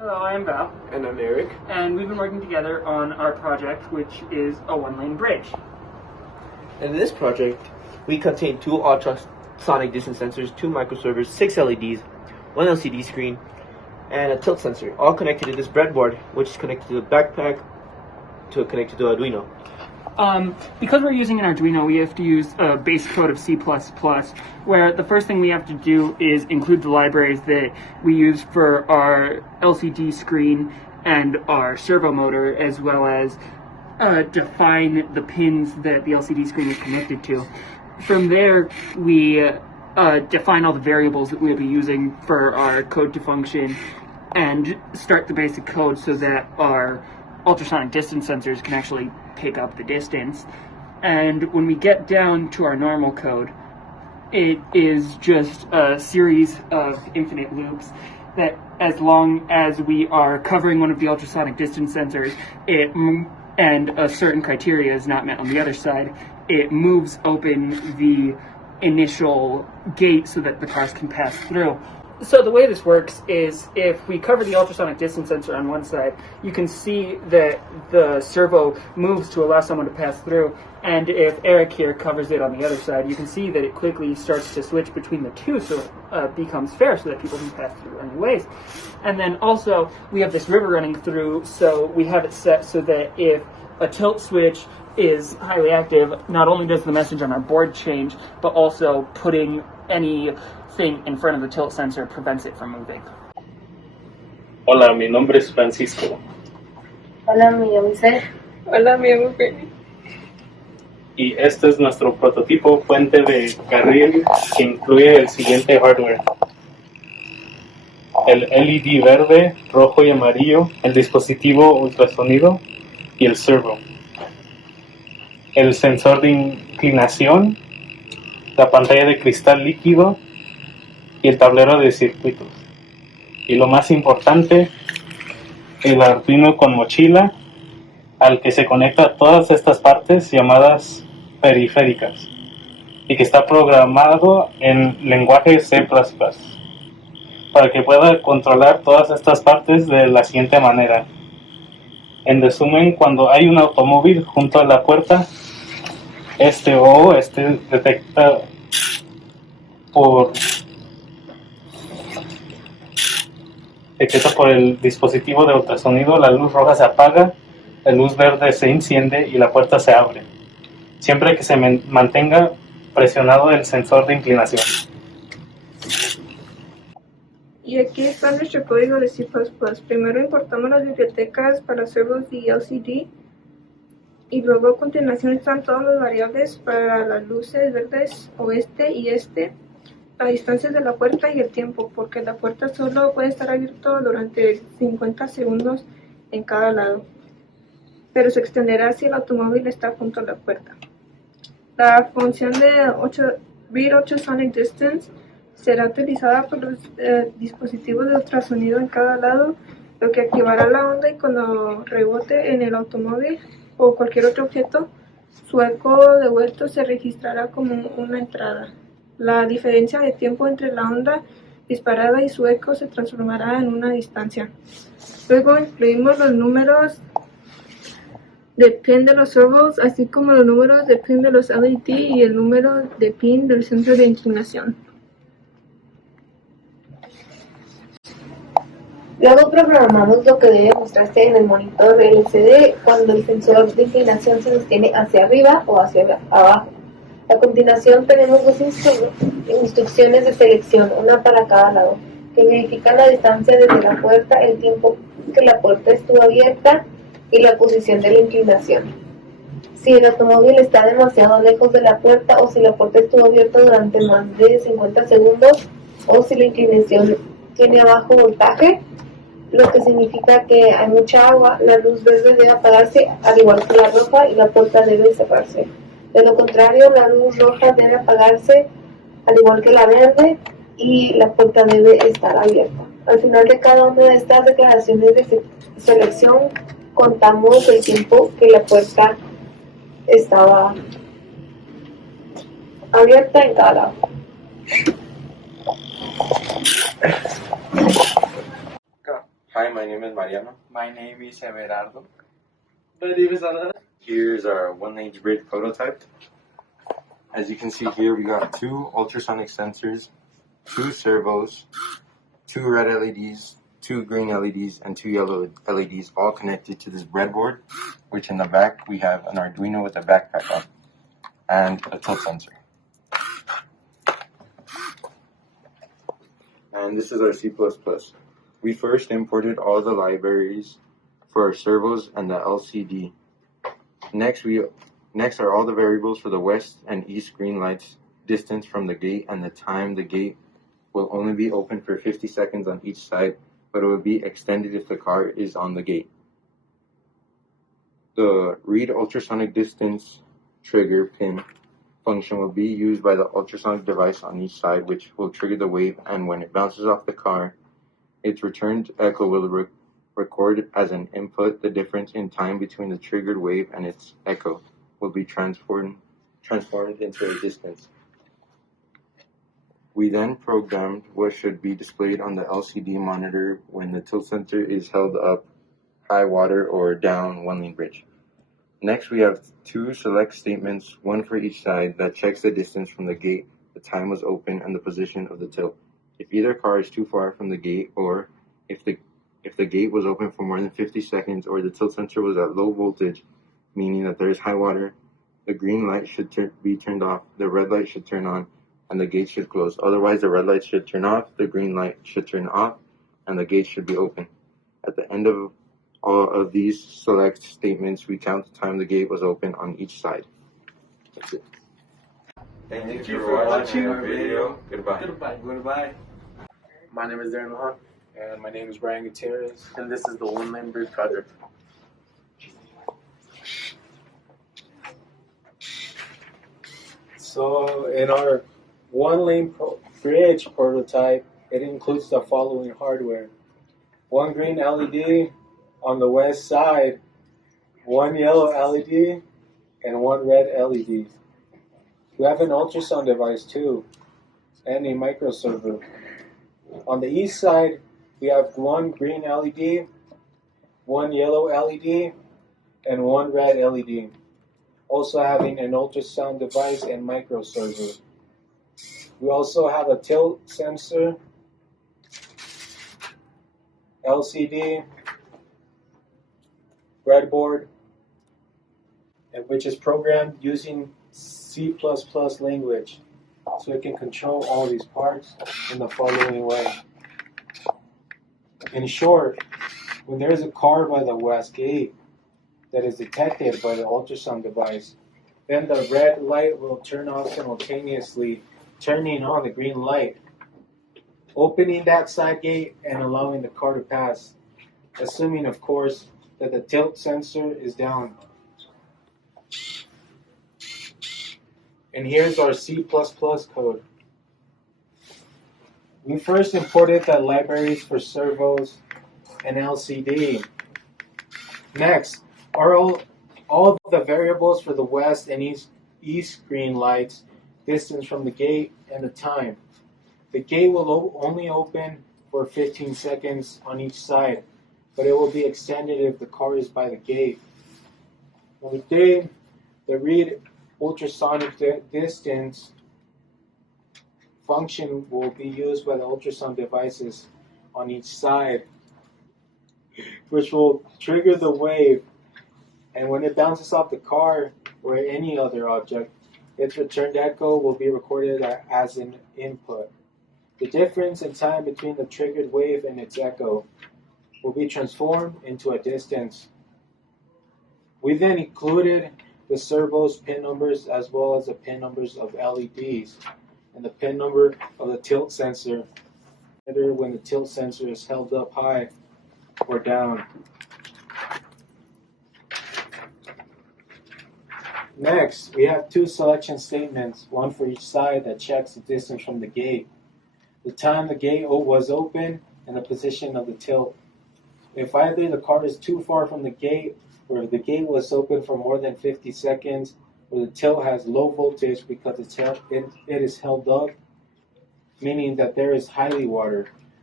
Hello, I'm Val. And I'm Eric. And we've been working together on our project, which is a one-lane bridge. And in this project, we contain 2 ultrasonic distance sensors, 2 microservers, 6 LEDs, 1 LCD screen, and a tilt sensor, all connected to this breadboard, which is connected to the backpack to connect to the Arduino. Because we're using an Arduino, we have to use a base code of C++, where the first thing we have to do is include the libraries that we use for our LCD screen and our servo motor, as well as define the pins that the LCD screen is connected to. From there, we define all the variables that we'll be using for our code to function and start the basic code so that our ultrasonic distance sensors can actually pick up the distance. And when we get down to our normal code, it is just a series of infinite loops that, as long as we are covering one of the ultrasonic distance sensors and a certain criteria is not met on the other side, it moves open the initial gate so that the cars can pass through. So the way this works is, if we cover the ultrasonic distance sensor on one side, you can see that the servo moves to allow someone to pass through, and if Eric here covers it on the other side, you can see that it quickly starts to switch between the two, so it becomes fair so that people can pass through anyways. And then also, we have this river running through, so we have it set so that if a tilt switch is highly active, not only does the message on our board change, but also putting anything in front of the tilt sensor prevents it from moving. Hola, mi nombre es Francisco. Hola, me llamo Isabel. Hola, me llamo Penny. Y este es nuestro prototipo puente de carril que incluye el siguiente hardware: el LED verde, rojo y amarillo, el dispositivo ultrasonido y el servo, el sensor de inclinación, la pantalla de cristal líquido y el tablero de circuitos. Y lo más importante, el Arduino con mochila, al que se conecta todas estas partes llamadas periféricas y que está programado en lenguaje C++, para que pueda controlar todas estas partes de la siguiente manera. En resumen, cuando hay un automóvil junto a la puerta, este detecta por el dispositivo de ultrasonido, la luz roja se apaga, la luz verde se enciende y la puerta se abre, siempre que se mantenga presionado el sensor de inclinación. Y aquí está nuestro código de C++. Primero importamos las bibliotecas para servos y LCD, y luego a continuación están todas las variables para las luces verdes oeste y este, las distancias de la puerta y el tiempo, porque la puerta solo puede estar abierta durante 50 segundos en cada lado, pero se extenderá si el automóvil está junto a la puerta. La función de Read Ultrasonic Distance será utilizada por los dispositivos de ultrasonido en cada lado, lo que activará la onda, y cuando rebote en el automóvil o cualquier otro objeto, su eco devuelto se registrará como una entrada. La diferencia de tiempo entre la onda disparada y su eco se transformará en una distancia. Luego incluimos los números de pin de los servos, así como los números de pin de los LED y el número de pin del centro de inclinación. Luego programamos lo que debe mostrarse en el monitor LCD cuando el sensor de inclinación se sostiene hacia arriba o hacia abajo. A continuación tenemos 2 instrucciones de selección, una para cada lado, que verifican la distancia desde la puerta, el tiempo que la puerta estuvo abierta y la posición de la inclinación. Si el automóvil está demasiado lejos de la puerta, o si la puerta estuvo abierta durante más de 50 segundos, o si la inclinación tiene bajo voltaje, lo que significa que hay mucha agua, la luz verde debe apagarse al igual que la roja y la puerta debe cerrarse. De lo contrario, la luz roja debe apagarse al igual que la verde y la puerta debe estar abierta. Al final de cada una de estas declaraciones de selección, contamos el tiempo que la puerta estaba abierta en cada lado. Hi, my my name is Mariano. My name is Everardo. Here's our one-lane bridge prototype. As you can see here, we got 2 ultrasonic sensors, 2 servos, 2 red LEDs, 2 green LEDs, and 2 yellow LEDs, all connected to this breadboard, which in the back we have an Arduino with a backpack on, and a tilt sensor. And this is our C++. We first imported all the libraries for our servos and the LCD. Next are all the variables for the west and east green lights, distance from the gate, and the time. The gate will only be open for 50 seconds on each side, but it will be extended if the car is on the gate. The read ultrasonic distance trigger pin function will be used by the ultrasonic device on each side, which will trigger the wave, and when it bounces off the car, its returned echo will record as an input. The difference in time between the triggered wave and its echo will be transformed into a distance. We then programmed what should be displayed on the LCD monitor when the tilt sensor is held up high water or down one-lane bridge. Next, we have 2 select statements, one for each side, that checks the distance from the gate, the time was open, and the position of the tilt. If either car is too far from the gate, or if the gate was open for more than 50 seconds, or the tilt sensor was at low voltage, meaning that there is high water, the green light should be turned off, the red light should turn on, and the gate should close. Otherwise, the red light should turn off, the green light should turn off, and the gate should be open. At the end of all of these select statements, we count the time the gate was open on each side. That's it. Thank you for watching our video. Goodbye. Goodbye. My name is Darren Mahan. And my name is Brian Gutierrez. And this is the One Lane Bridge Project. So in our one-lane bridge prototype, it includes the following hardware. 1 green LED on the west side, 1 yellow LED, and 1 red LED. We have an ultrasound device too, and a microserver. On the east side, we have 1 green LED, 1 yellow LED, and 1 red LED. Also having an ultrasound device and microserver. We also have a tilt sensor, LCD, breadboard, which is programmed using C++ language, so it can control all these parts in the following way. In short, when there is a car by the west gate that is detected by the ultrasound device, then the red light will turn off simultaneously, turning on the green light, opening that side gate and allowing the car to pass, assuming, of course, that the tilt sensor is down. And here's our C++ code. We first imported the libraries for servos and LCD. Next, all the variables for the west and east green lights, distance from the gate, and the time. The gate will only open for 15 seconds on each side, but it will be extended if the car is by the gate. Number 3, the read ultrasonic distance function will be used by the ultrasound devices on each side, which will trigger the wave, and when it bounces off the car or any other object, its returned echo will be recorded as an input. The difference in time between the triggered wave and its echo will be transformed into a distance. We then included the servos pin numbers as well as the pin numbers of LEDs and the pin number of the tilt sensor when the tilt sensor is held up high or down. Next, we have 2 selection statements, one for each side that checks the distance from the gate, the time the gate was open, and the position of the tilt. If either the car is too far from the gate, or if the gate was open for more than 50 seconds, or the tilt has low voltage because it is held up, meaning that there is highly water,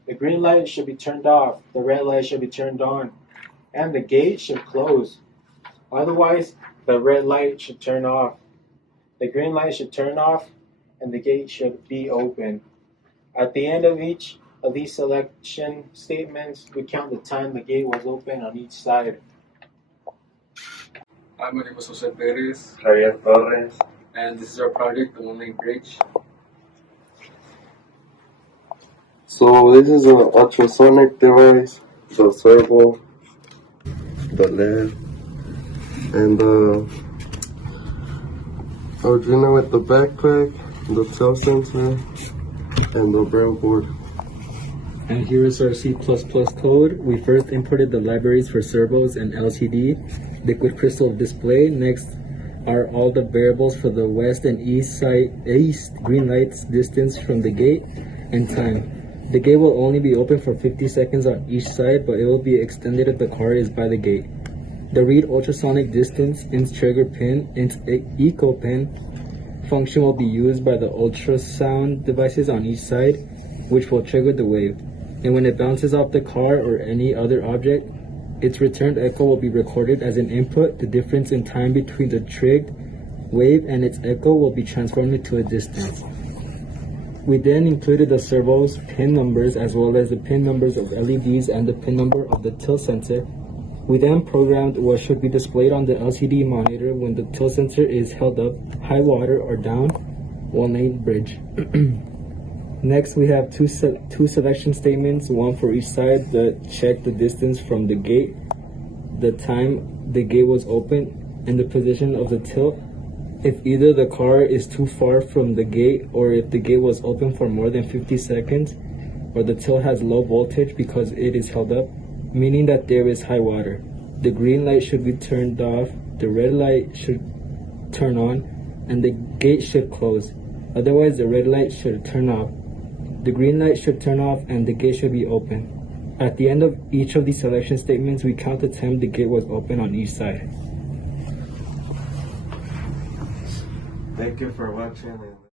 The green light should be turned off, the red light should be turned on, and the gate should close. Otherwise, the red light should turn off, the green light should turn off, and the gate should be open. At the end of each of these selection statements, we count the time the gate was open on each side. I'm my name is Jose Perez, Javier Torres. and this is our project, the One Lane Bridge. So this is an ultrasonic device, the servo, the LED, and the Arduino with the backpack, the tilt sensor, and the breadboard. And here is our C++ code. We first imported the libraries for servos and LCD, liquid crystal display. Next are all the variables for the west and east green lights, distance from the gate, and time. The gate will only be open for 50 seconds on each side, but it will be extended if the car is by the gate. The read ultrasonic distance, int trigger pin, int echo pin function will be used by the ultrasound devices on each side, which will trigger the wave. And when it bounces off the car or any other object, its returned echo will be recorded as an input. The difference in time between the triggered wave and its echo will be transformed into a distance. We then included the servo's pin numbers as well as the pin numbers of LEDs and the pin number of the tilt sensor. We then programmed what should be displayed on the LCD monitor when the tilt sensor is held up, high water or down, one lane bridge. Next, we have two selection statements, one for each side that check the distance from the gate, the time the gate was open, and the position of the tilt. If either the car is too far from the gate, or if the gate was open for more than 50 seconds, or the tilt has low voltage because it is held up, meaning that there is high water. The green light should be turned off, the red light should turn on, and the gate should close. Otherwise, the red light should turn off. The green light should turn off and the gate should be open. At the end of each of these selection statements, we count the time the gate was open on each side. Thank you for watching.